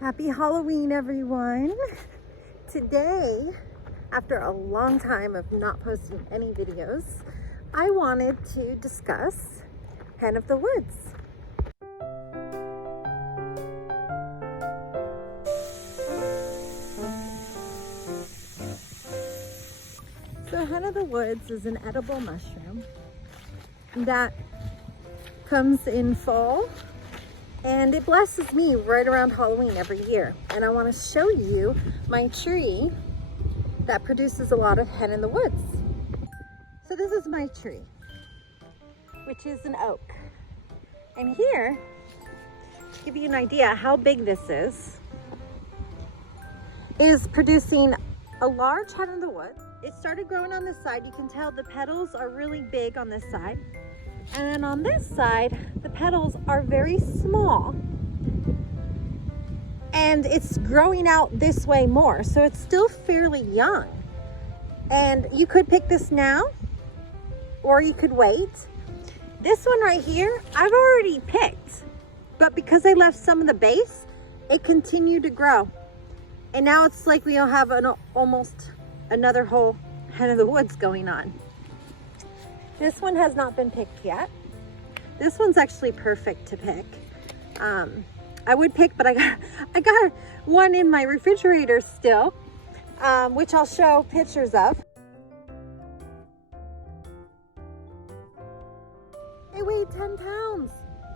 Happy Halloween, everyone. Today, after a long time of not posting any videos, I wanted to discuss Hen of the Woods. So Hen of the Woods is an edible mushroom that comes in fall, and it blesses me right around Halloween every year. And I want to show you my tree that produces a lot of Hen in the Woods. So this is my tree, which is an oak. And here, to give you an idea how big this is producing a large Hen in the Woods. It started growing on this side. You can tell the petals are really big on this side. And then on this side, the petals are very small. And it's growing out this way more. So it's still fairly young. And you could pick this now, or you could wait. This one right here, I've already picked. But because I left some of the base, it continued to grow. And now it's like we'll have almost another whole Hen of the Woods going on. This one has not been picked yet. This one's actually perfect to pick. I would pick, but I got one in my refrigerator still, which I'll show pictures of. It weighed 10 pounds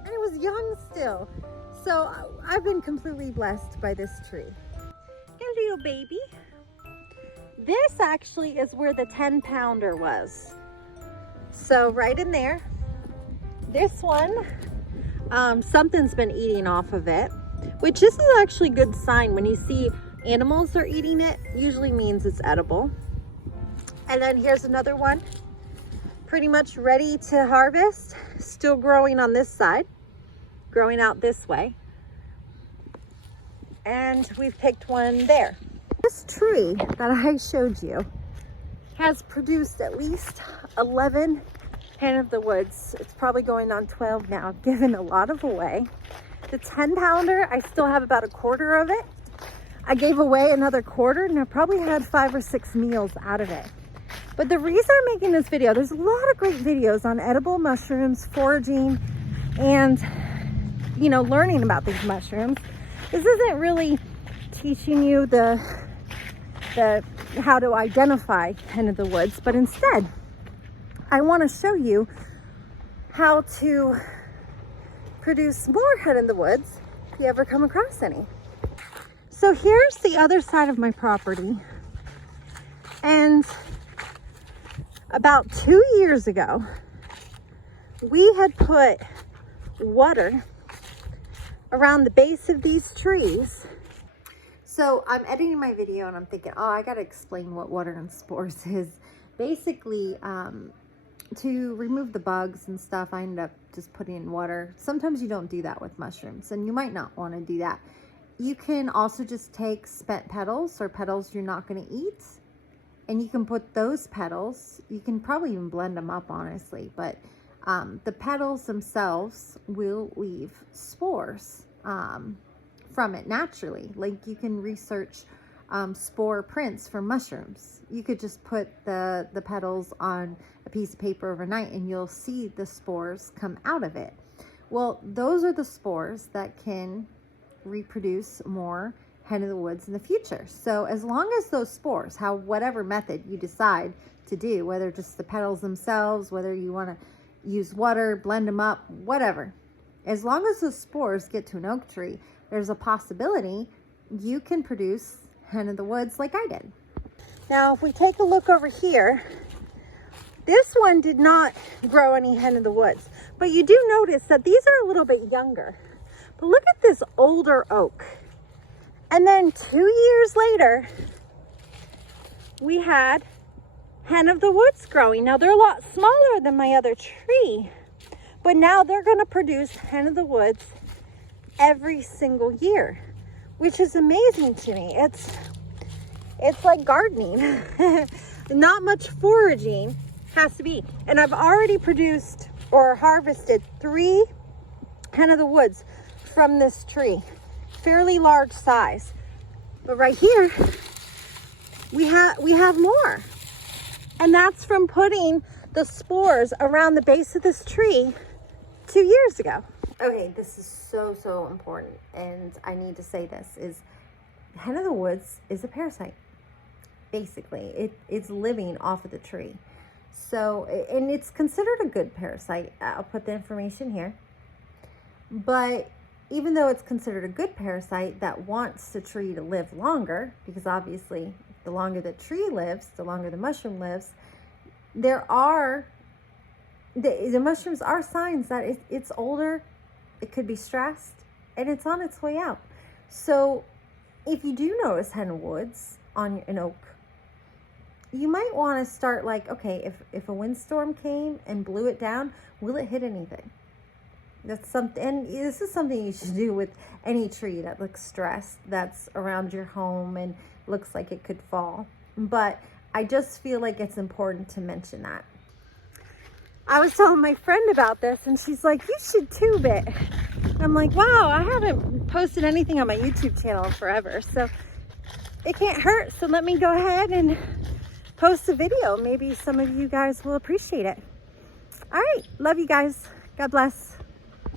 and it was young still. So I've been completely blessed by this tree. A little baby. This actually is where the 10-pounder was. So right in there. This one, something's been eating off of it, which this is actually a good sign. When you see animals are eating it, usually means it's edible. And then here's another one, pretty much ready to harvest, still growing on this side, growing out this way. And we've picked one there. This tree that I showed you has produced at least 11 Hen of the Woods. It's probably going on 12 now. I've given a lot of away. The 10-pounder, I still have about a quarter of it. I gave away another quarter, and I probably had 5 or 6 meals out of it. But the reason I'm making this video, there's a lot of great videos on edible mushrooms, foraging, and learning about these mushrooms. This isn't really teaching you the how to identify Hen of the Woods, but instead I want to show you how to produce more Hen in the Woods if you ever come across any. So here's the other side of my property, and about 2 years ago we had put water around the base of these trees. So I'm editing my video and I'm thinking, oh, I gotta explain what water and spores is. Basically, to remove the bugs and stuff, I end up just putting in water. Sometimes you don't do that with mushrooms, and you might not want to do that. You can also just take spent petals or petals you're not going to eat, and you can put those petals, you can probably even blend them up, honestly, but the petals themselves will leave spores from it naturally. Like, you can research spore prints from mushrooms. You could just put the petals on a piece of paper overnight and you'll see the spores come out of it. Well, those are the spores that can reproduce more Hen of the Woods in the future. So as long as those spores, whatever method you decide to do, whether just the petals themselves, whether you want to use water, blend them up, whatever, as long as those spores get to an oak tree, there's a possibility you can produce Hen of the Woods like I did. Now, if we take a look over here, this one did not grow any Hen of the Woods, but you do notice that these are a little bit younger. But look at this older oak. And then 2 years later, we had Hen of the Woods growing. Now, they're a lot smaller than my other tree, but now they're going to produce Hen of the Woods every single year, which is amazing to me. It's like gardening. Not much foraging has to be. And I've already produced or harvested 3 Hen of the Woods from this tree. fairly large size. But right here, we have more. And that's from putting the spores around the base of this tree 2 years ago. Okay, this is so important, and I need to say this, is hen of the woods is a parasite. Basically, it's living off of the tree. So, and it's considered a good parasite. I'll put the information here. But even though it's considered a good parasite that wants the tree to live longer, because obviously the longer the tree lives, the longer the mushroom lives, the mushrooms are signs that it's older, it could be stressed, and it's on its way out. So if you do notice hen of woods on an oak, you might want to start like, okay, if a windstorm came and blew it down, will it hit anything? That's something, and this is something you should do with any tree that looks stressed, that's around your home and looks like it could fall. But I just feel like it's important to mention that. I was telling my friend about this, and she's like, you should tube it. I'm like, wow, I haven't posted anything on my YouTube channel in forever, so it can't hurt. So let me go ahead and post a video. Maybe some of you guys will appreciate it. All right, love you guys. God bless.